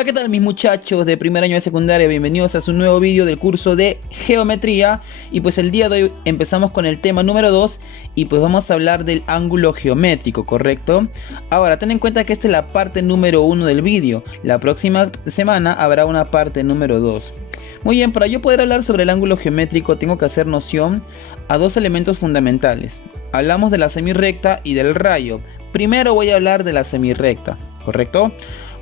Hola, ¿qué tal mis muchachos de primer año de secundaria? Bienvenidos a su nuevo vídeo del curso de geometría. Y pues el día de hoy empezamos con el tema número 2 y pues vamos a hablar del ángulo geométrico, ¿correcto? Ahora, ten en cuenta que esta es la parte número 1 del vídeo. La próxima semana habrá una parte número 2. Muy bien, para yo poder hablar sobre el ángulo geométrico tengo que hacer noción a dos elementos fundamentales. Hablamos de la semirrecta y del rayo. Primero voy a hablar de la semirrecta, ¿correcto?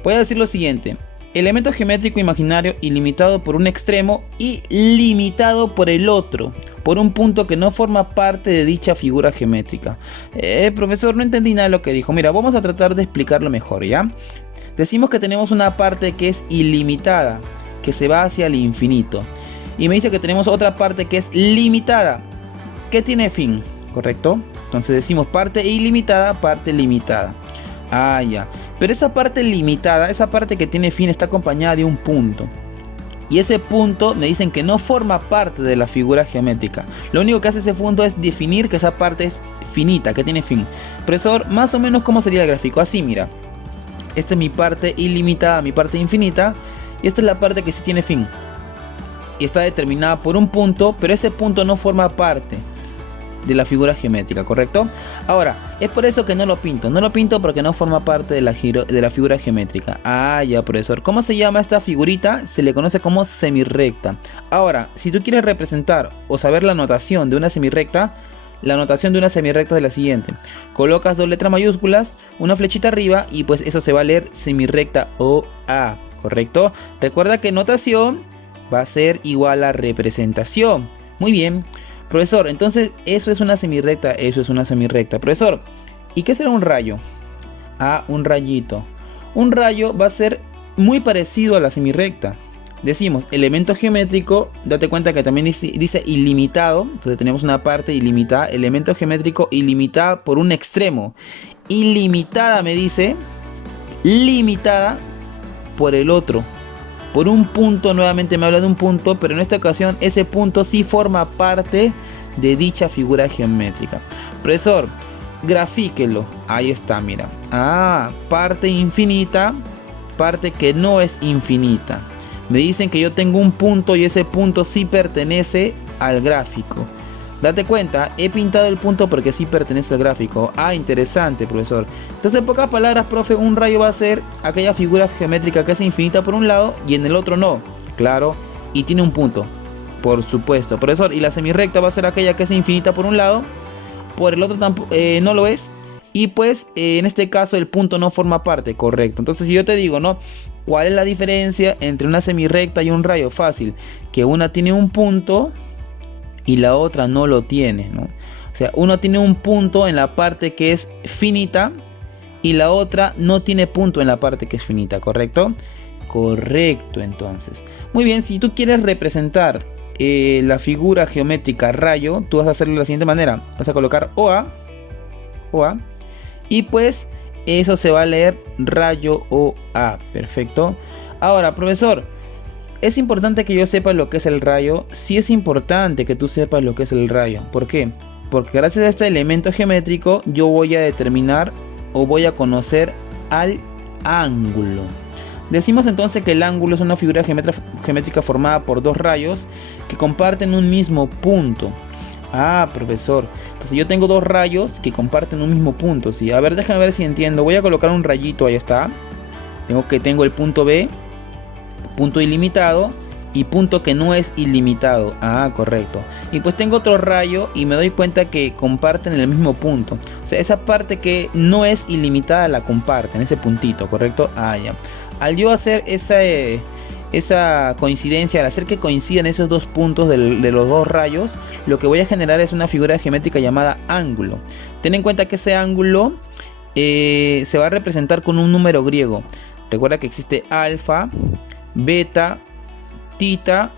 Voy a decir lo siguiente: elemento geométrico imaginario ilimitado por un extremo y limitado por el otro, por un punto que no forma parte de dicha figura geométrica. Profesor, no entendí nada de lo que dijo. Mira, vamos a tratar de explicarlo mejor, ¿ya? Decimos que tenemos una parte que es ilimitada, que se va hacia el infinito. Y me dice que tenemos otra parte que es limitada, que tiene fin, ¿correcto? Entonces decimos parte ilimitada, parte limitada. Ah, ya. Pero esa parte limitada, esa parte que tiene fin, está acompañada de un punto. Y ese punto me dicen que no forma parte de la figura geométrica. Lo único que hace ese punto es definir que esa parte es finita, que tiene fin. Profesor, más o menos ¿cómo sería el gráfico? Así, mira. Esta es mi parte ilimitada, mi parte infinita. Y esta es la parte que sí tiene fin. Y está determinada por un punto, pero ese punto no forma parte de la figura geométrica, ¿correcto? Ahora, es por eso que no lo pinto. No lo pinto porque no forma parte de la figura geométrica. Ah, ya, profesor. ¿Cómo se llama esta figurita? Se le conoce como semirrecta. Ahora, si tú quieres representar o saber la notación de una semirrecta, la notación de una semirrecta es la siguiente: colocas dos letras mayúsculas, una flechita arriba y pues eso se va a leer semirrecta o A, ¿correcto? Recuerda que notación va a ser igual a representación. Muy bien. Profesor, entonces eso es una semirrecta, eso es una semirrecta. Profesor, ¿y qué será un rayo? Ah, un rayito. Un rayo va a ser muy parecido a la semirrecta. Decimos elemento geométrico, date cuenta que también dice ilimitado. Entonces tenemos una parte ilimitada, elemento geométrico ilimitada por un extremo. Ilimitada me dice, limitada por el otro. Por un punto, nuevamente me habla de un punto, pero en esta ocasión ese punto sí forma parte de dicha figura geométrica. Profesor, grafíquelo. Ahí está, mira. Ah, parte infinita, parte que no es infinita. Me dicen que yo tengo un punto y ese punto sí pertenece al gráfico. Date cuenta, he pintado el punto porque sí pertenece al gráfico. Ah, interesante, profesor. Entonces, en pocas palabras, profe, un rayo va a ser aquella figura geométrica que es infinita por un lado y en el otro no. Claro, y tiene un punto. Por supuesto, profesor. Y la semirrecta va a ser aquella que es infinita por un lado, por el otro no lo es. Y pues, en este caso, el punto no forma parte, correcto. Entonces, si yo te digo, ¿no? ¿Cuál es la diferencia entre una semirrecta y un rayo? Fácil, que una tiene un punto y la otra no lo tiene, ¿no? O sea, uno tiene un punto en la parte que es finita y la otra no tiene punto en la parte que es finita, ¿correcto? Correcto, entonces. Muy bien, si tú quieres representar la figura geométrica rayo, tú vas a hacerlo de la siguiente manera. Vas a colocar OA, y pues eso se va a leer rayo OA, perfecto. Ahora, profesor, ¿es importante que yo sepa lo que es el rayo? Sí, es importante que tú sepas lo que es el rayo. ¿Por qué? Porque gracias a este elemento geométrico yo voy a determinar o voy a conocer al ángulo. Decimos entonces que el ángulo es una figura geométrica formada por dos rayos que comparten un mismo punto. Ah, profesor. Entonces yo tengo dos rayos que comparten un mismo punto, ¿sí? A ver, déjame ver si entiendo. Voy a colocar un rayito, ahí está. Tengo el punto B, punto ilimitado, y punto que no es ilimitado. Ah, correcto. Y pues tengo otro rayo y me doy cuenta que comparten el mismo punto. O sea, esa parte que no es ilimitada la comparten, ese puntito, ¿correcto? Ah, ya. Al yo hacer esa coincidencia, al hacer que coincidan esos dos puntos de los dos rayos, lo que voy a generar es una figura geométrica llamada ángulo. Ten en cuenta que ese ángulo se va a representar con un número griego. Recuerda que existe alfa, beta, tita,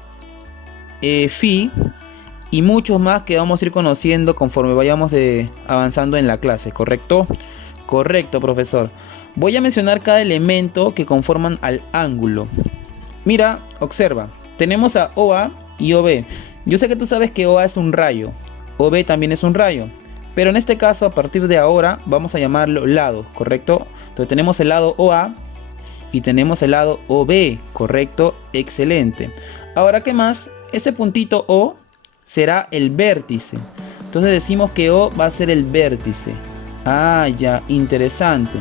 phi y muchos más que vamos a ir conociendo conforme vayamos avanzando en la clase, ¿correcto? Correcto, profesor. Voy a mencionar cada elemento que conforman al ángulo. Mira, observa, tenemos a OA y OB. Yo sé que tú sabes que OA es un rayo, OB también es un rayo, pero en este caso a partir de ahora vamos a llamarlo lado, ¿correcto? Entonces tenemos el lado OA y tenemos el lado OB, ¿correcto? Excelente. Ahora, ¿qué más? Ese puntito O será el vértice. Entonces decimos que O va a ser el vértice. Ah, ya, interesante.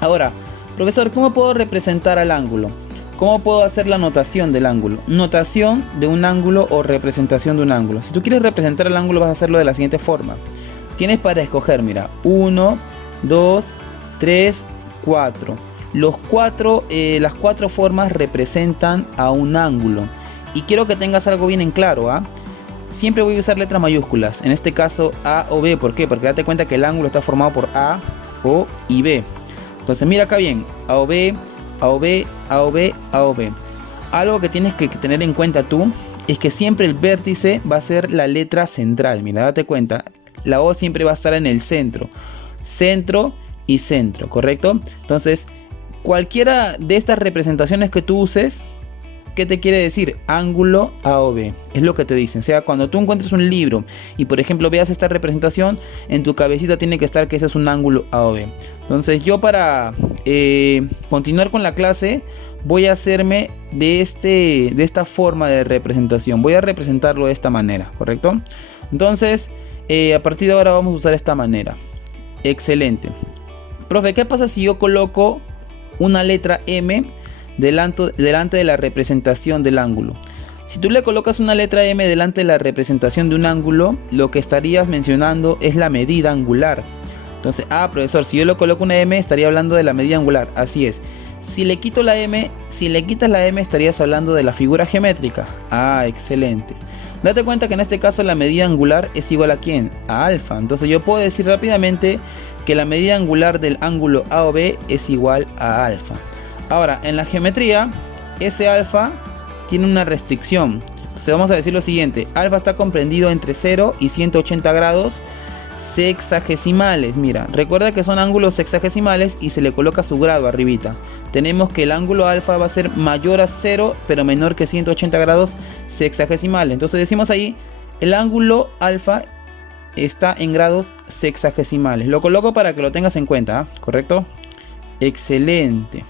Ahora, profesor, ¿cómo puedo representar al ángulo? ¿Cómo puedo hacer la notación del ángulo? Notación de un ángulo o representación de un ángulo. Si tú quieres representar el ángulo, vas a hacerlo de la siguiente forma. Tienes para escoger, mira, 1, 2, 3, 4. Las cuatro formas representan a un ángulo. Y quiero que tengas algo bien en claro, ¿ah? Siempre voy a usar letras mayúsculas. En este caso A o B. ¿Por qué? Porque date cuenta que el ángulo está formado por A, O y B. Entonces mira acá bien. A o B, A o B, A o B, A o B. Algo que tienes que tener en cuenta tú es que siempre el vértice va a ser la letra central. Mira, date cuenta. La O siempre va a estar en el centro. Centro y centro, ¿correcto? Entonces, cualquiera de estas representaciones que tú uses, ¿qué te quiere decir? Ángulo A o B. Es lo que te dicen. O sea, cuando tú encuentres un libro y por ejemplo veas esta representación, en tu cabecita tiene que estar que ese es un ángulo A o B. Entonces yo para continuar con la clase voy a hacerme de esta forma de representación. Voy a representarlo de esta manera, ¿correcto? Entonces a partir de ahora vamos a usar esta manera. Excelente. Profe, ¿qué pasa si yo coloco una letra M delante de la representación del ángulo? Si tú le colocas una letra M delante de la representación de un ángulo, lo que estarías mencionando es la medida angular. Entonces, profesor, si yo le coloco una M, estaría hablando de la medida angular. Así es. Si le quitas la M, estarías hablando de la figura geométrica. Excelente. Date cuenta que en este caso la medida angular es igual a ¿quién? A alfa. Entonces yo puedo decir rápidamente que la medida angular del ángulo A o B es igual a alfa. Ahora, en la geometría, ese alfa tiene una restricción. Entonces vamos a decir lo siguiente. Alfa está comprendido entre 0 y 180 grados sexagesimales. Mira, recuerda que son ángulos sexagesimales y se le coloca su grado arribita. Tenemos que el ángulo alfa va a ser mayor a 0, pero menor que 180 grados sexagesimales. Entonces decimos ahí, el ángulo alfa está en grados sexagesimales. Lo coloco para que lo tengas en cuenta, ¿correcto? Excelente.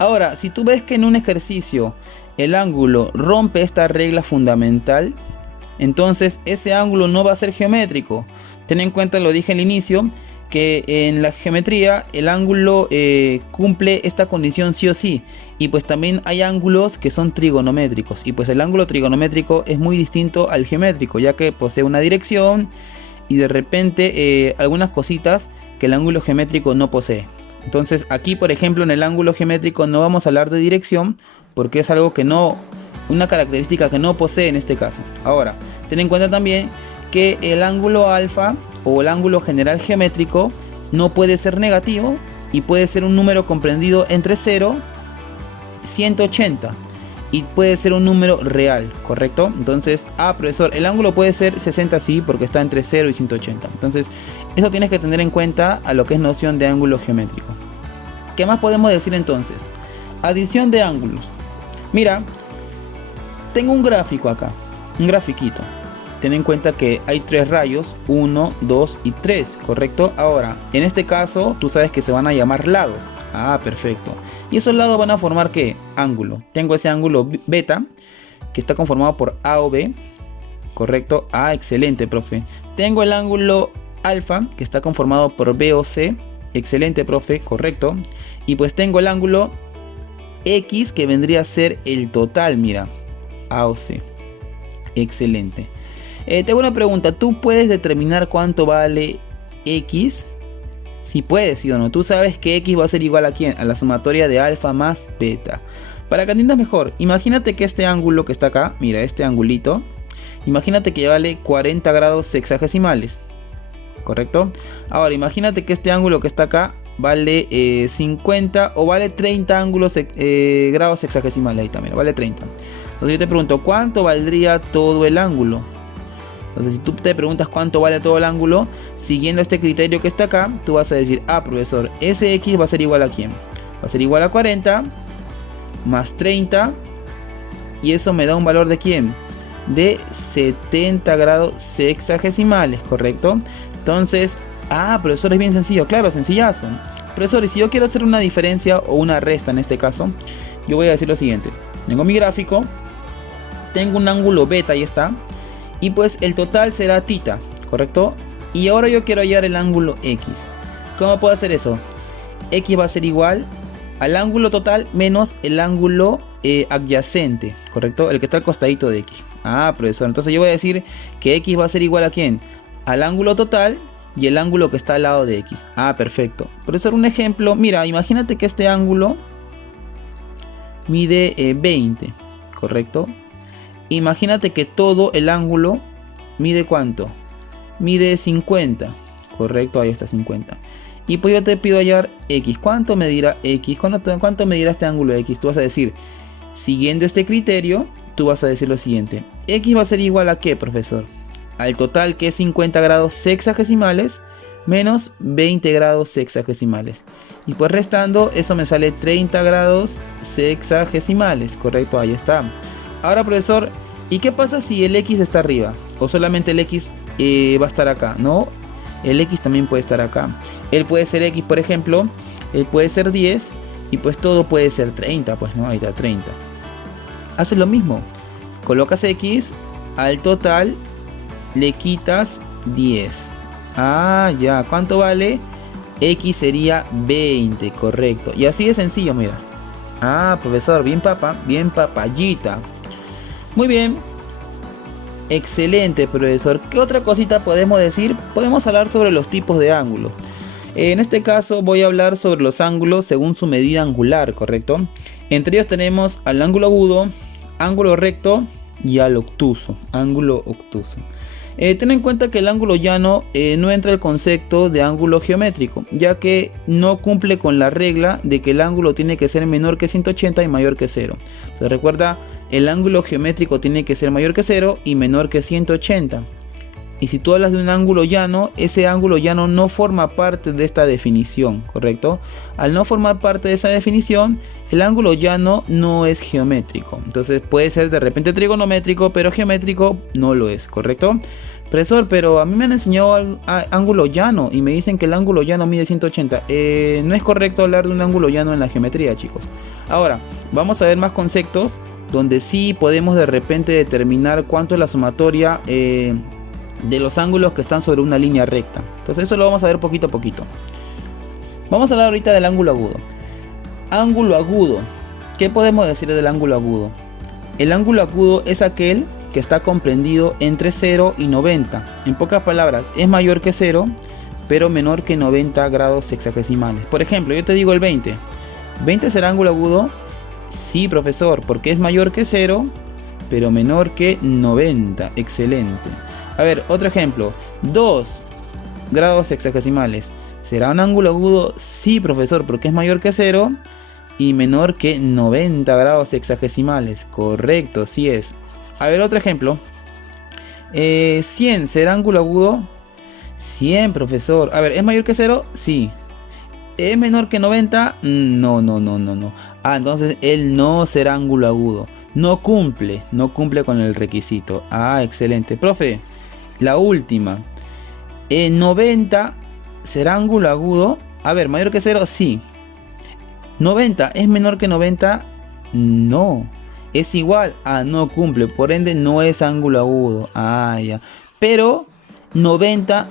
Ahora, si tú ves que en un ejercicio el ángulo rompe esta regla fundamental, entonces ese ángulo no va a ser geométrico. Ten en cuenta, lo dije al inicio, que en la geometría el ángulo cumple esta condición sí o sí. Y pues también hay ángulos que son trigonométricos. Y pues el ángulo trigonométrico es muy distinto al geométrico, ya que posee una dirección y de repente algunas cositas que el ángulo geométrico no posee. Entonces aquí, por ejemplo, en el ángulo geométrico no vamos a hablar de dirección, porque es algo que no, una característica que no posee en este caso. Ahora, ten en cuenta también que el ángulo alfa o el ángulo general geométrico no puede ser negativo y puede ser un número comprendido entre 0 y 180 y puede ser un número real, ¿correcto? Entonces, profesor, el ángulo puede ser 60, sí, porque está entre 0 y 180. Entonces, eso tienes que tener en cuenta a lo que es noción de ángulo geométrico. ¿Qué más podemos decir entonces? Adición de ángulos. Mira, tengo un gráfico acá, un grafiquito. Ten en cuenta que hay 3 rayos, 1, 2 y 3, ¿correcto? Ahora, en este caso, tú sabes que se van a llamar lados. Perfecto. Y esos lados van a formar ¿qué? Ángulo. Tengo ese ángulo beta, que está conformado por A o B, ¿correcto? Excelente, profe. Tengo el ángulo alfa, que está conformado por B o C. Excelente, profe, correcto. Y pues tengo el ángulo X, que vendría a ser el total, mira, A o C. Excelente. Te hago una pregunta, ¿tú puedes determinar cuánto vale X? Si puedes, sí o no. Tú sabes que X va a ser igual a ¿quién? A la sumatoria de alfa más beta. Para que entiendas mejor, imagínate que este ángulo que está acá, mira, este angulito, imagínate que vale 40 grados sexagesimales, ¿correcto? Ahora, imagínate que este ángulo que está acá vale 50 o vale 30 ángulos grados sexagesimales. Ahí está, mira, vale 30. Entonces yo te pregunto, ¿cuánto valdría todo el ángulo? Entonces si tú te preguntas cuánto vale todo el ángulo, siguiendo este criterio que está acá, tú vas a decir, profesor, ese X va a ser igual a ¿quién? Va a ser igual a 40 más 30, y eso me da un valor de ¿quién? De 70 grados sexagesimales, ¿correcto? Entonces, profesor, es bien sencillo, claro, sencillazo. Profesor, y si yo quiero hacer una diferencia o una resta en este caso, yo voy a decir lo siguiente. Tengo mi gráfico, tengo un ángulo beta, ahí está, y pues el total será θ, ¿correcto? Y ahora yo quiero hallar el ángulo X. ¿Cómo puedo hacer eso? X va a ser igual al ángulo total menos el ángulo adyacente, ¿correcto? El que está al costadito de X. Ah, profesor, entonces yo voy a decir que X va a ser igual a ¿quién? Al ángulo total y el ángulo que está al lado de X. Ah, perfecto. Profesor, un ejemplo. Mira, imagínate que este ángulo mide 20, ¿correcto? Imagínate que todo el ángulo mide ¿cuánto? Mide 50, ¿correcto? Ahí está 50. Y pues yo te pido hallar X. ¿Cuánto medirá X? ¿Cuánto medirá este ángulo X? Tú vas a decir, siguiendo este criterio, tú vas a decir lo siguiente. X va a ser igual a ¿qué, profesor? Al total, que es 50 grados sexagesimales menos 20 grados sexagesimales. Y pues restando, eso me sale 30 grados sexagesimales, ¿correcto? Ahí está. Ahora, profesor, ¿y qué pasa si el X está arriba? ¿O solamente el X va a estar acá? No, el X también puede estar acá. Él puede ser X, por ejemplo, él puede ser 10 y pues todo puede ser 30, pues no, ahí está 30. Haces lo mismo, colocas X, al total le quitas 10. Ah, ya, ¿cuánto vale? X sería 20, correcto. Y así de sencillo, mira. Ah, profesor, bien papayita. Muy bien. Excelente, profesor. ¿Qué otra cosita podemos decir? Podemos hablar sobre los tipos de ángulos. En este caso voy a hablar sobre los ángulos según su medida angular, ¿correcto? Entre ellos tenemos al ángulo agudo, ángulo recto y al obtuso, ángulo obtuso. Ten en cuenta que el ángulo llano no entra el concepto de ángulo geométrico, ya que no cumple con la regla de que el ángulo tiene que ser menor que 180 y mayor que 0. Entonces recuerda, el ángulo geométrico tiene que ser mayor que 0 y menor que 180. Y si tú hablas de un ángulo llano, ese ángulo llano no forma parte de esta definición, ¿correcto? Al no formar parte de esa definición, el ángulo llano no es geométrico. Entonces puede ser de repente trigonométrico, pero geométrico no lo es, ¿correcto? Profesor, pero a mí me han enseñado ángulo llano y me dicen que el ángulo llano mide 180. No es correcto hablar de un ángulo llano en la geometría, chicos. Ahora, vamos a ver más conceptos donde sí podemos de repente determinar cuánto es la sumatoria de los ángulos que están sobre una línea recta. Entonces eso lo vamos a ver poquito a poquito. Vamos a hablar ahorita del ángulo agudo. Ángulo agudo. ¿Qué podemos decir del ángulo agudo? El ángulo agudo es aquel que está comprendido entre 0 y 90. En pocas palabras, es mayor que 0, pero menor que 90 grados sexagesimales. Por ejemplo, yo te digo el 20. ¿20 será ángulo agudo? Sí, profesor, porque es mayor que 0, pero menor que 90. Excelente. A ver, otro ejemplo. 2 grados sexagesimales. ¿Será un ángulo agudo? Sí, profesor, porque es mayor que 0 y menor que 90 grados sexagesimales. Correcto, sí es. A ver, otro ejemplo. 100, ¿será ángulo agudo? 100, profesor. A ver, ¿es mayor que 0? Sí. ¿Es menor que 90? No. Ah, entonces él no será ángulo agudo. No cumple con el requisito. Ah, excelente. Profe, la última. 90, ¿será ángulo agudo? A ver, ¿mayor que 0? Sí. 90, ¿es menor que 90? No. Es igual a no cumple, por ende no es ángulo agudo. Ah, ya. Pero 90,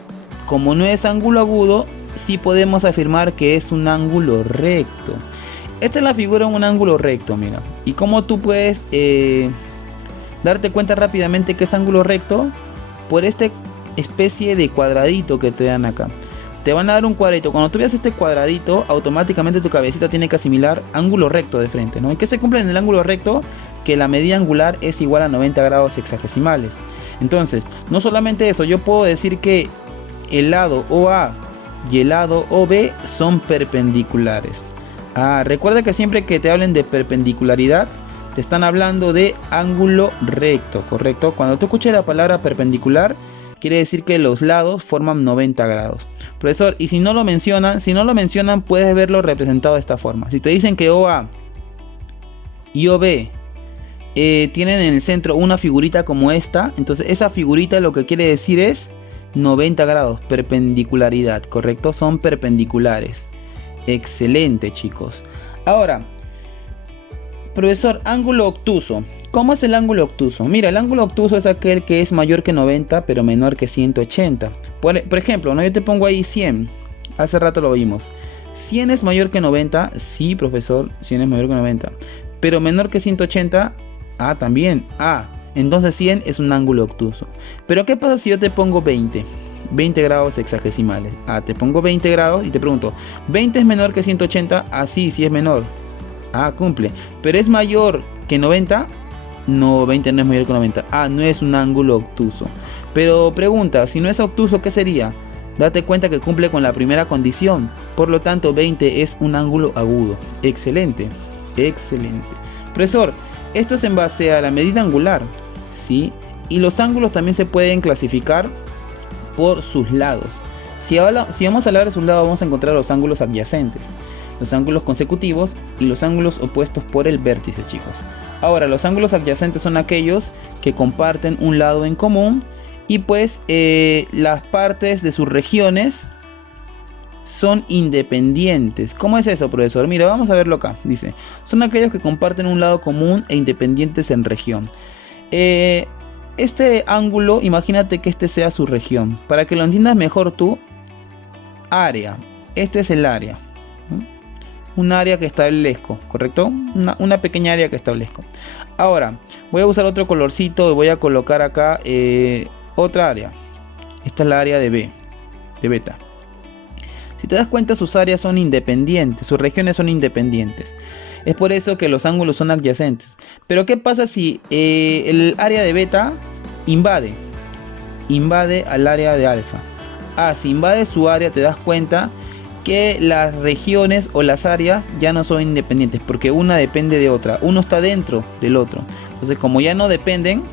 como no es ángulo agudo, sí podemos afirmar que es un ángulo recto. Esta es la figura de un ángulo recto, mira. Y cómo tú puedes darte cuenta rápidamente que es ángulo recto por esta especie de cuadradito que te dan acá. Te van a dar un cuadradito. Cuando tú veas este cuadradito, automáticamente tu cabecita tiene que asimilar ángulo recto de frente, ¿no? ¿Y qué se cumple en el ángulo recto? Que la medida angular es igual a 90 grados sexagesimales. Entonces, no solamente eso, yo puedo decir que el lado OA y el lado OB son perpendiculares. Ah, recuerda que siempre que te hablen de perpendicularidad, te están hablando de ángulo recto, ¿correcto? Cuando tú escuches la palabra perpendicular, quiere decir que los lados forman 90 grados. Profesor, y si no lo mencionan, puedes verlo representado de esta forma. Si te dicen que OA y OB tienen en el centro una figurita como esta, entonces esa figurita lo que quiere decir es 90 grados, perpendicularidad, ¿correcto? Son perpendiculares. Excelente, chicos. Ahora, profesor, ángulo obtuso. ¿Cómo es el ángulo obtuso? Mira, el ángulo obtuso es aquel que es mayor que 90 pero menor que 180. Por ejemplo, ¿no? Yo te pongo ahí 100. Hace rato lo vimos. 100 es mayor que 90. Sí, profesor, 100 es mayor que 90. Pero menor que 180. Ah, también. Ah, entonces 100 es un ángulo obtuso. Pero ¿qué pasa si yo te pongo 20? 20 grados sexagesimales. Ah, te pongo 20 grados y te pregunto, ¿20 es menor que 180? Ah, sí, sí es menor. Ah, cumple. ¿Pero es mayor que 90? No, 20 no es mayor que 90. Ah, no es un ángulo obtuso. Pero pregunta, si no es obtuso, ¿qué sería? Date cuenta que cumple con la primera condición. Por lo tanto, 20 es un ángulo agudo. Excelente, excelente. Profesor, esto es en base a la medida angular, ¿sí? Y los ángulos también se pueden clasificar por sus lados. Si vamos a hablar de sus lados, vamos a encontrar los ángulos adyacentes, los ángulos consecutivos y los ángulos opuestos por el vértice, chicos. Ahora, los ángulos adyacentes son aquellos que comparten un lado en común y pues las partes de sus regiones son independientes. ¿Cómo es eso, profesor? Mira, vamos a verlo acá. Dice, son aquellos que comparten un lado común e independientes en región. Este ángulo, imagínate que este sea su región. Para que lo entiendas mejor tú, área. Este es el área. Un área que establezco, ¿correcto? Una pequeña área que establezco. Ahora, voy a usar otro colorcito y voy a colocar acá otra área. Esta es la área de B, de beta. Si te das cuenta, sus áreas son independientes, sus regiones son independientes. Es por eso que los ángulos son adyacentes. Pero ¿qué pasa si el área de beta invade al área de alfa? Ah, si invade su área, te das cuenta que las regiones o las áreas ya no son independientes, porque una depende de otra, uno está dentro del otro. Entonces, como ya no dependen,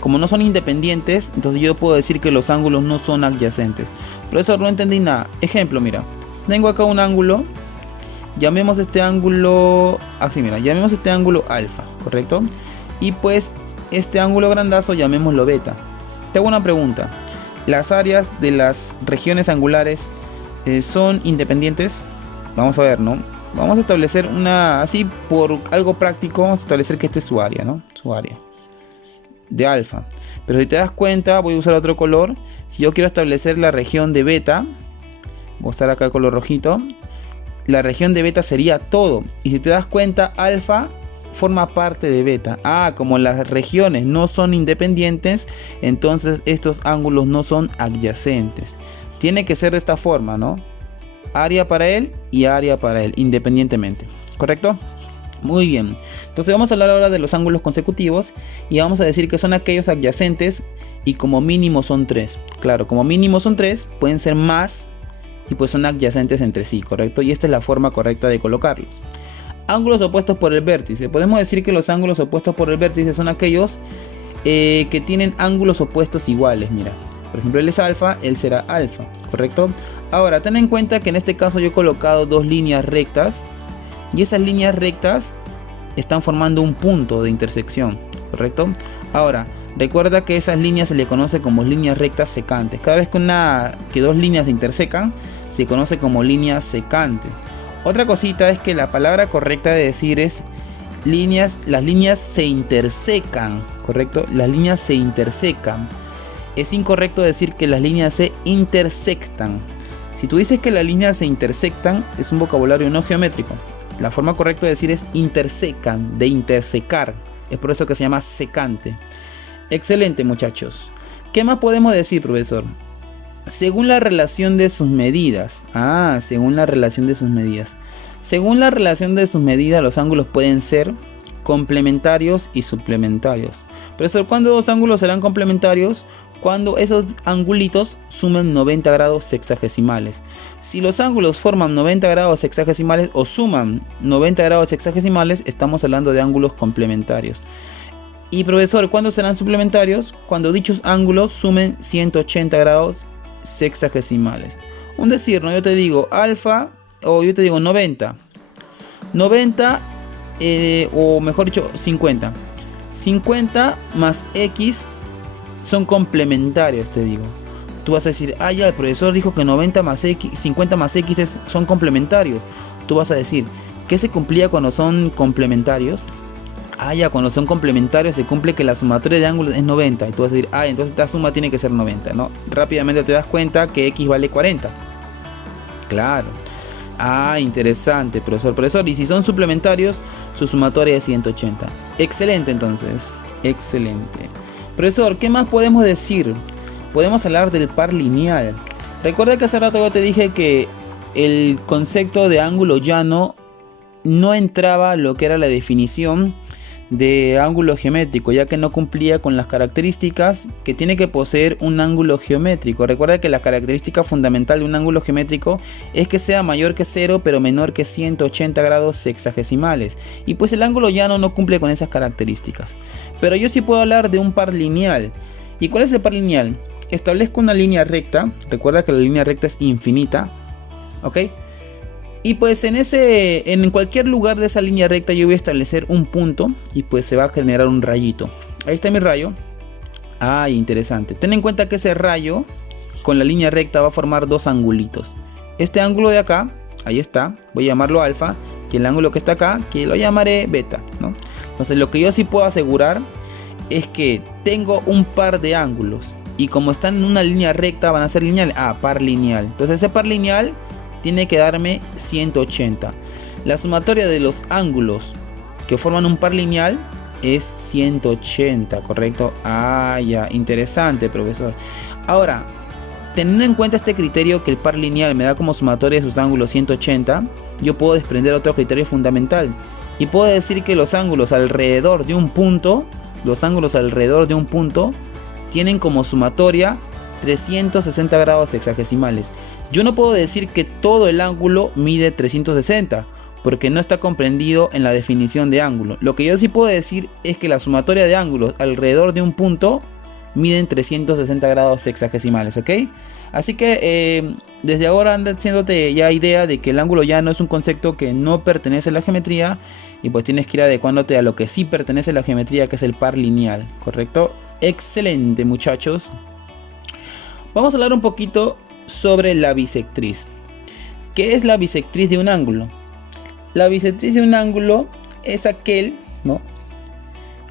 como no son independientes, entonces yo puedo decir que los ángulos no son adyacentes. Profesor, no entendí nada. Ejemplo, mira, tengo acá un ángulo, llamemos este ángulo, así mira, llamemos este ángulo alfa, ¿correcto? Y pues este ángulo grandazo llamémoslo beta. Te hago una pregunta, ¿las áreas de las regiones angulares son independientes? Vamos a ver, ¿no? Vamos a establecer una, así por algo práctico, vamos a establecer que este es su área, ¿no? Su área de alfa. Pero si te das cuenta, voy a usar otro color. Si yo quiero establecer la región de beta, voy a usar acá el color rojito. La región de beta sería todo. Y si te das cuenta, alfa forma parte de beta. Ah, como las regiones no son independientes, entonces estos ángulos no son adyacentes. Tiene que ser de esta forma, ¿no? Área para él y área para él, independientemente. ¿Correcto? Muy bien. Entonces vamos a hablar ahora de los ángulos consecutivos. Y vamos a decir que son aquellos adyacentes y como mínimo son 3. Claro, como mínimo son 3, pueden ser más y pues son adyacentes entre sí, ¿correcto? Y esta es la forma correcta de colocarlos. Ángulos opuestos por el vértice. Podemos decir que los ángulos opuestos por el vértice son aquellos que tienen ángulos opuestos iguales. Mira, por ejemplo, él es alfa, él será alfa, ¿correcto? Ahora, ten en cuenta que en este caso yo he colocado dos líneas rectas y esas líneas rectas están formando un punto de intersección, ¿correcto? Ahora, recuerda que esas líneas se le conoce como líneas rectas secantes. Cada vez que dos líneas se intersecan, se conoce como línea secante. Otra cosita es que la palabra correcta de decir es las líneas se intersecan, ¿correcto? Las líneas se intersecan. Es incorrecto decir que las líneas se intersectan. Si tú dices que las líneas se intersectan, es un vocabulario no geométrico. La forma correcta de decir es intersecan, de intersecar. Es por eso que se llama secante. Excelente, muchachos. ¿Qué más podemos decir, profesor? Según la relación de sus medidas. Ah, según la relación de sus medidas. Según la relación de sus medidas, los ángulos pueden ser complementarios y suplementarios. Profesor, ¿cuándo dos ángulos serán complementarios? Cuando esos angulitos sumen 90 grados sexagesimales. Si los ángulos forman 90 grados sexagesimales o suman 90 grados sexagesimales, estamos hablando de ángulos complementarios. Y profesor, ¿cuándo serán suplementarios? Cuando dichos ángulos sumen 180 grados sexagesimales. Un decir, ¿no? Yo te digo alfa, o yo te digo 90. 90, o mejor dicho, 50. 50 más X son complementarios, te digo. Tú vas a decir, ah, ya, el profesor dijo que 90 más x, 50 más x son complementarios. Tú vas a decir, ¿qué se cumplía cuando son complementarios? Ah, ya, cuando son complementarios se cumple que la sumatoria de ángulos es 90. Y tú vas a decir, ah, entonces esta suma tiene que ser 90, ¿no? Rápidamente te das cuenta que x vale 40. Claro. Ah, interesante, profesor. Profesor, y si son suplementarios, su sumatoria es 180. Excelente, entonces. Excelente. Profesor, ¿qué más podemos decir? Podemos hablar del par lineal. Recuerda que hace rato yo te dije que el concepto de ángulo llano no entraba a lo que era la definición de ángulo geométrico, ya que no cumplía con las características que tiene que poseer un ángulo geométrico. Recuerda que la característica fundamental de un ángulo geométrico es que sea mayor que 0 pero menor que 180 grados sexagesimales, y pues el ángulo llano no cumple con esas características. Pero yo sí puedo hablar de un par lineal. ¿Y cuál es el par lineal? Establezco una línea recta. Recuerda que la línea recta es infinita, ¿ok? Y pues en cualquier lugar de esa línea recta yo voy a establecer un punto y pues se va a generar un rayito. Ahí está mi rayo. Ah, interesante. Ten en cuenta que ese rayo con la línea recta va a formar dos angulitos. Este ángulo de acá, ahí está, voy a llamarlo alfa. Y el ángulo que está acá, que lo llamaré beta, ¿no? Entonces lo que yo sí puedo asegurar es que tengo un par de ángulos. Y como están en una línea recta van a ser lineales. Ah, par lineal. Entonces ese par lineal tiene que darme 180. La sumatoria de los ángulos que forman un par lineal es 180, ¿correcto? Ah, ya, interesante, profesor. Ahora, teniendo en cuenta este criterio que el par lineal me da como sumatoria de sus ángulos 180, yo puedo desprender otro criterio fundamental. Y puedo decir que los ángulos alrededor de un punto, tienen como sumatoria 360 grados sexagesimales. Yo no puedo decir que todo el ángulo mide 360, porque no está comprendido en la definición de ángulo. Lo que yo sí puedo decir es que la sumatoria de ángulos alrededor de un punto miden 360 grados sexagesimales, ¿ok? Así que desde ahora anda haciéndote ya idea de que el ángulo llano es un concepto que no pertenece a la geometría, y pues tienes que ir adecuándote a lo que sí pertenece a la geometría, que es el par lineal, ¿correcto? Excelente, muchachos. Vamos a hablar un poquito sobre la bisectriz. ¿Qué es la bisectriz de un ángulo? La bisectriz de un ángulo es aquel, ¿no?,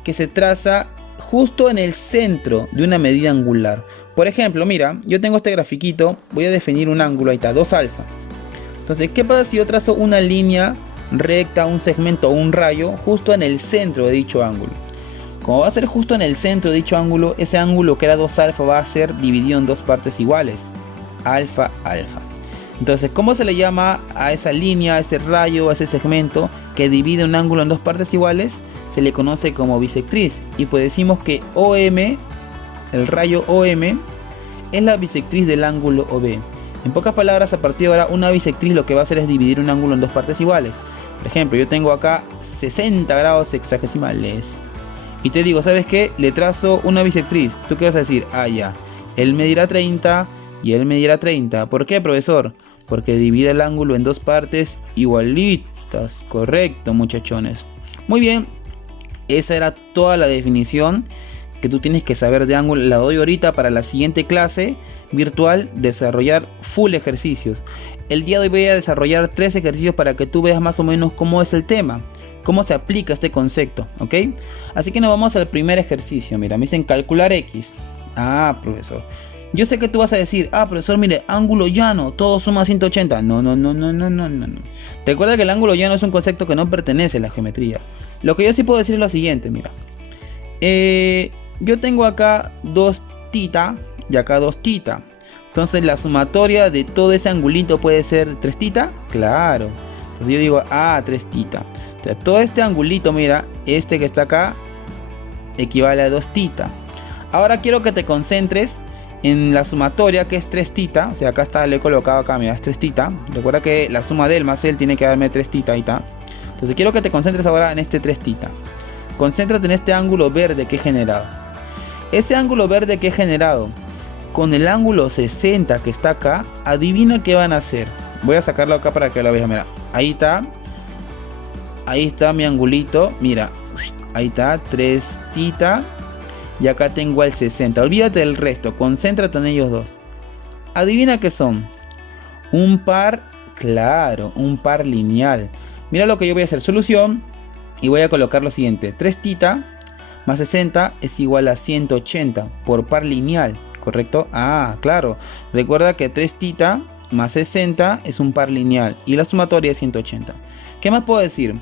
que se traza justo en el centro de una medida angular. Por ejemplo, mira, yo tengo este grafiquito, voy a definir un ángulo, ahí está, 2 alfa. Entonces, ¿qué pasa si yo trazo una línea recta, un segmento o un rayo justo en el centro de dicho ángulo? Como va a ser justo en el centro de dicho ángulo, ese ángulo que era 2 alfa va a ser dividido en dos partes iguales. Alfa, alfa. Entonces, ¿cómo se le llama a esa línea, a ese rayo, a ese segmento que divide un ángulo en dos partes iguales? Se le conoce como bisectriz. Y pues decimos que OM, el rayo OM, es la bisectriz del ángulo OB. En pocas palabras, a partir de ahora, una bisectriz lo que va a hacer es dividir un ángulo en dos partes iguales. Por ejemplo, yo tengo acá 60 grados sexagesimales. Y te digo, ¿sabes qué? Le trazo una bisectriz. ¿Tú qué vas a decir? Ah, ya. Él me dirá 30 y él me dirá 30. ¿Por qué, profesor? Porque divide el ángulo en dos partes igualitas. Correcto, muchachones. Muy bien. Esa era toda la definición que tú tienes que saber de ángulo. La doy ahorita para la siguiente clase virtual, desarrollar full ejercicios. El día de hoy voy a desarrollar 3 ejercicios para que tú veas más o menos cómo es el tema, cómo se aplica este concepto, ¿ok? Así que nos vamos al primer ejercicio. Mira, me dicen calcular X. Ah, profesor. Yo sé que tú vas a decir, ah, profesor, mire, ángulo llano, todo suma 180. No. Recuerda que el ángulo llano es un concepto que no pertenece a la geometría. Lo que yo sí puedo decir es lo siguiente, mira. Yo tengo acá 2 θ y acá 2 θ. Entonces la sumatoria de todo ese angulito puede ser 3 θ. Claro. Entonces yo digo, ah, 3 θ. O sea, todo este angulito, mira, este que está acá, equivale a 2 θ. Ahora quiero que te concentres en la sumatoria, que es 3 θ. O sea, acá está, le he colocado acá, mira, es 3 θ. Recuerda que la suma de él más él tiene que darme 3 θ, ahí está. Entonces quiero que te concentres ahora en este 3 θ. Concéntrate en este ángulo verde que he generado. Ese ángulo verde que he generado con el ángulo 60 que está acá, adivina qué van a hacer. Voy a sacarlo acá para que lo veas, mira. Ahí está. Ahí está mi angulito, mira. Ahí está, 3 θ. Y acá tengo el 60. Olvídate del resto, concéntrate en ellos dos. adivina qué son. Un par, claro, un par lineal. Mira lo que yo voy a hacer, solución, y voy a colocar lo siguiente. 3θ más 60 es igual a 180 por par lineal, ¿correcto? Ah, claro. Recuerda que 3θ más 60 es un par lineal y la sumatoria es 180. ¿Qué más puedo decir?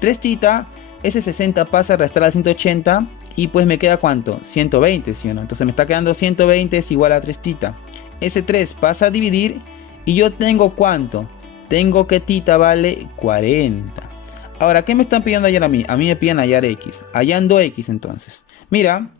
3θ, ese 60 pasa a restar al 180 y pues me queda ¿cuánto? 120, ¿sí o no? Entonces me está quedando 120 es igual a 3θ. Ese 3 pasa a dividir y yo tengo ¿cuánto? Tengo que θ vale 40. Ahora, ¿qué me están pidiendo hallar a mí? A mí me piden hallar x. Hallando x entonces. Mira,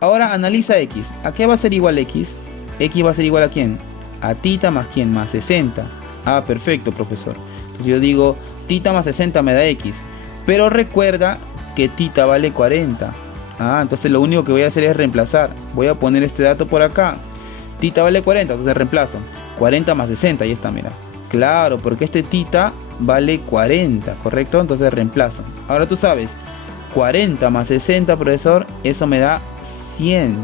ahora analiza x. ¿A qué va a ser igual x? X va a ser igual a ¿quién? A θ más ¿quién? Más 60. Ah, perfecto, profesor. Entonces yo digo, θ más 60 me da x. Pero recuerda que θ vale 40. Ah, entonces lo único que voy a hacer es reemplazar. Voy a poner este dato por acá. θ vale 40, entonces reemplazo. 40 más 60, ahí está, mira. Claro, porque este θ vale 40, ¿correcto? Entonces reemplazo. Ahora tú sabes, 40 más 60, profesor, eso me da 100.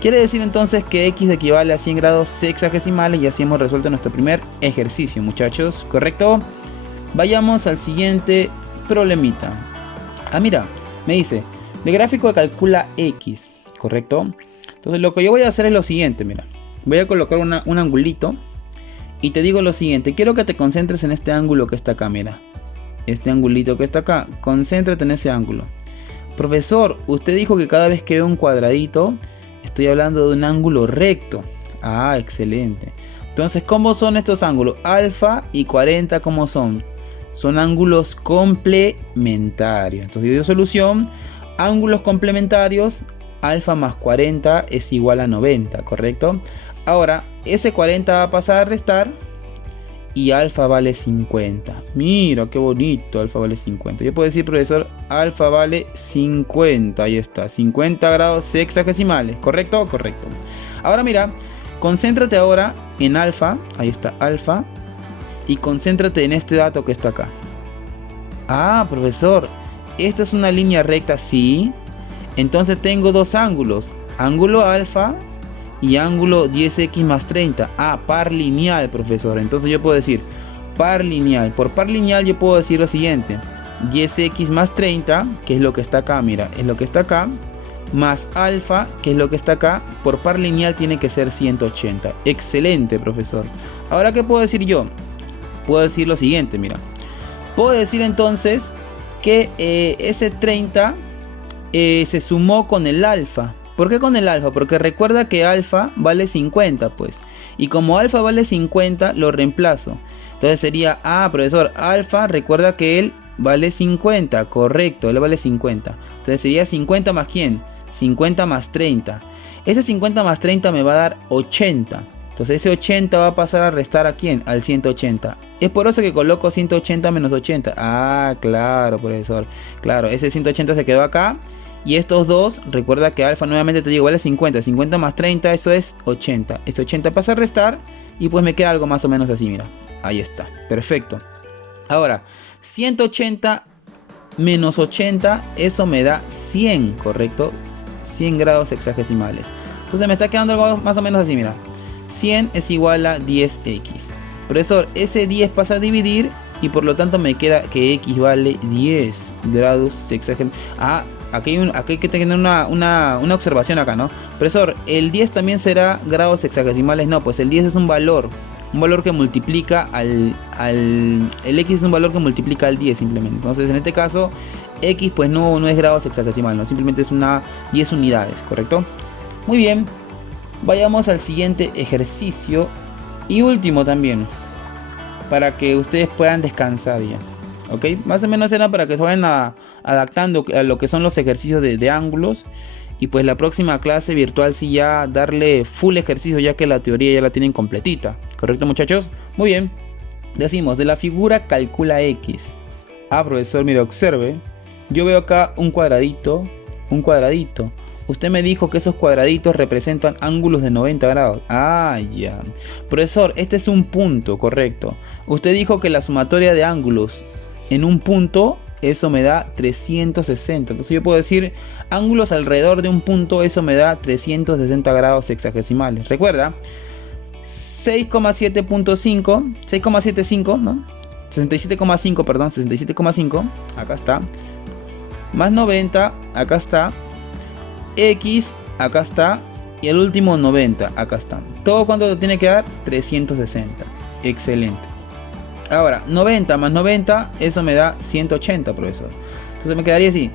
Quiere decir entonces que x equivale a 100 grados sexagesimales y así hemos resuelto nuestro primer ejercicio, muchachos, ¿correcto? Vayamos al siguiente problemita. Ah, mira, me dice, de gráfico calcula x, ¿correcto? Entonces lo que yo voy a hacer es lo siguiente, mira. Voy a colocar un angulito. Y te digo lo siguiente, quiero que te concentres en este ángulo que está acá, mira. Este angulito que está acá, concéntrate en ese ángulo. Profesor, usted dijo que cada vez que veo un cuadradito, estoy hablando de un ángulo recto. Ah, excelente. Entonces, ¿cómo son estos ángulos? Alfa y 40, ¿cómo son? Son ángulos complementarios. Entonces yo digo solución, ángulos complementarios, alfa más 40 es igual a 90, ¿correcto? Ahora, ese 40 va a pasar a restar y alfa vale 50. Mira, qué bonito, alfa vale 50. Yo puedo decir, profesor, alfa vale 50. Ahí está, 50 grados sexagesimales. ¿Correcto? Correcto. Ahora mira, concéntrate ahora en alfa. Ahí está, alfa. Y concéntrate en este dato que está acá. Ah, profesor, esta es una línea recta, sí. Entonces tengo dos ángulos. Ángulo alfa y ángulo 10x más 30. Ah, par lineal, profesor. Entonces yo puedo decir par lineal. Por par lineal yo puedo decir lo siguiente. 10x más 30, que es lo que está acá, mira, es lo que está acá, más alfa, que es lo que está acá, por par lineal tiene que ser 180. Excelente, profesor. Ahora, ¿qué puedo decir yo? Puedo decir lo siguiente, mira. Puedo decir entonces que ese 30 se sumó con el alfa. ¿Por qué con el alfa? Porque recuerda que alfa vale 50, pues. Y como alfa vale 50, lo reemplazo. Entonces sería, ah, profesor, alfa, recuerda que él vale 50. Correcto, él vale 50. Entonces sería 50 más ¿quién? 50 más 30. Ese 50 más 30 me va a dar 80. Entonces ese 80 va a pasar a restar ¿a quién? Al 180. Es por eso que coloco 180 menos 80. Ah, claro, profesor. Claro, ese 180 se quedó acá. Y estos dos, recuerda que alfa nuevamente te digo, vale 50. 50 más 30, eso es 80. Este 80 pasa a restar y pues me queda algo más o menos así, mira. Ahí está, perfecto. Ahora, 180 menos 80, eso me da 100, ¿correcto? 100 grados sexagesimales. Entonces me está quedando algo más o menos así, mira. 100 es igual a 10x. Profesor, ese 10 pasa a dividir y por lo tanto me queda que x vale 10 grados sexagesimales. Ah, aquí hay que tener una observación acá, ¿no? Profesor, ¿el 10 también será grados sexagesimales? No, pues el 10 es un valor que multiplica el x es un valor que multiplica al 10 simplemente. Entonces en este caso x pues no es grado sexagesimal, no, simplemente es 10 unidades, ¿correcto? Muy bien, vayamos al siguiente ejercicio y último también, para que ustedes puedan descansar ya. ¿Ok? Más o menos era para que se vayan adaptando a lo que son los ejercicios de ángulos. Y pues la próxima clase virtual sí ya darle full ejercicio, ya que la teoría ya la tienen completita. ¿Correcto, muchachos? Muy bien. Decimos, de la figura calcula x. Ah, profesor, mire, observe. Yo veo acá un cuadradito. Usted me dijo que esos cuadraditos representan ángulos de 90 grados. Ah, ya. Profesor, este es un punto, correcto. Usted dijo que la sumatoria de ángulos en un punto, eso me da 360. Entonces yo puedo decir ángulos alrededor de un punto, eso me da 360 grados sexagesimales. Recuerda, 6,7.5, 6,75, ¿no? 67,5, perdón, 67,5, acá está. Más 90, acá está. X, acá está. Y el último 90, acá está. ¿Todo cuánto te tiene que dar? 360. Excelente. Ahora, 90 más 90, eso me da 180, profesor. Entonces me quedaría así.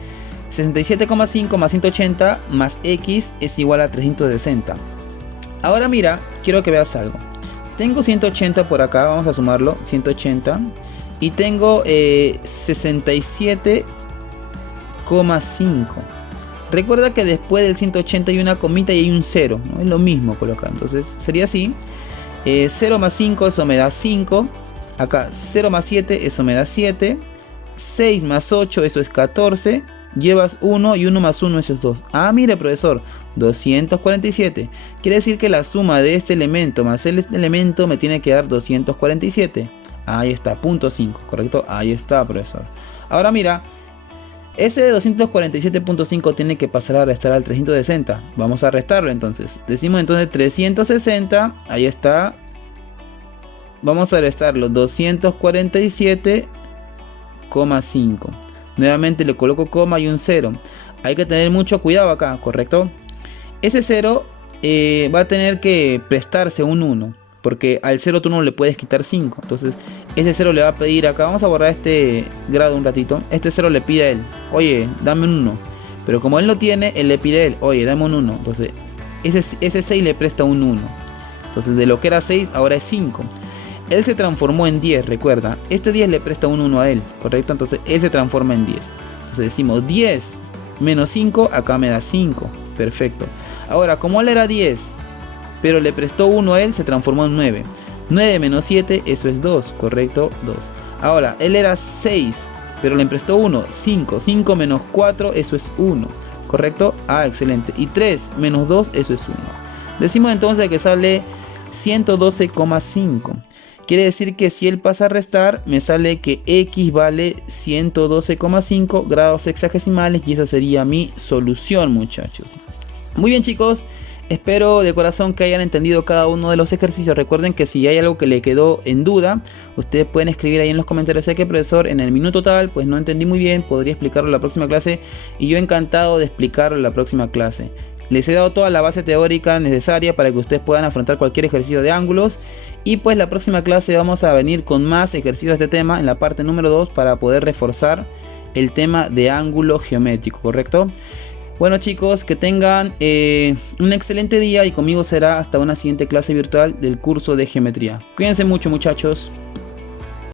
67,5 más 180 más X es igual a 360. Ahora mira, quiero que veas algo. Tengo 180 por acá, vamos a sumarlo, 180. Y tengo 67,5. Recuerda que después del 180 hay una comita y hay un 0, ¿no? Es lo mismo colocar. Entonces sería así. 0 más 5, eso me da 5. Acá 0 más 7, eso me da 7. 6 más 8, eso es 14. Llevas 1 y 1 más 1, eso es 2. Ah, mire, profesor, 247. Quiere decir que la suma de este elemento más este elemento me tiene que dar 247. Ahí está, punto 5, ¿correcto? Ahí está, profesor. Ahora mira. Ese de 247.5 tiene que pasar a restar al 360. Vamos a restarlo entonces. Decimos entonces 360. Ahí está. Vamos a restarlo. 247,5. Nuevamente le coloco coma y un 0. Hay que tener mucho cuidado acá, ¿correcto? Ese 0 va a tener que prestarse un 1. Porque al 0 tú no le puedes quitar 5. Entonces ese 0 le va a pedir acá. Vamos a borrar este grado un ratito. Este 0 le pide a él. Oye, dame un 1. Pero como él no tiene, él le pide a él. Oye, dame un 1. Entonces ese 6 le presta un 1. Entonces de lo que era 6 ahora es 5. Él se transformó en 10, recuerda. Este 10 le presta un 1 a él. ¿Correcto? Entonces él se transforma en 10. Entonces decimos 10 menos 5. Acá me da 5. Perfecto. Ahora como él era 10... pero le prestó 1 a él, se transformó en 9. 9 menos 7, eso es 2, ¿correcto? 2. Ahora, él era 6, pero le prestó 1, 5. 5 menos 4, eso es 1, ¿correcto? Ah, excelente. Y 3 menos 2, eso es 1. Decimos entonces que sale 112,5. Quiere decir que si él pasa a restar, me sale que X vale 112,5 grados sexagesimales y esa sería mi solución, muchachos. Muy bien, chicos. Espero de corazón que hayan entendido cada uno de los ejercicios. Recuerden que si hay algo que le quedó en duda, ustedes pueden escribir ahí en los comentarios. Sé que profesor, en el minuto tal, pues no entendí muy bien, podría explicarlo en la próxima clase. Y yo encantado de explicarlo en la próxima clase. Les he dado toda la base teórica necesaria para que ustedes puedan afrontar cualquier ejercicio de ángulos. Y pues la próxima clase vamos a venir con más ejercicios de este tema en la parte número 2 para poder reforzar el tema de ángulo geométrico, ¿correcto? Bueno, chicos, que tengan un excelente día y conmigo será hasta una siguiente clase virtual del curso de geometría. Cuídense mucho, muchachos.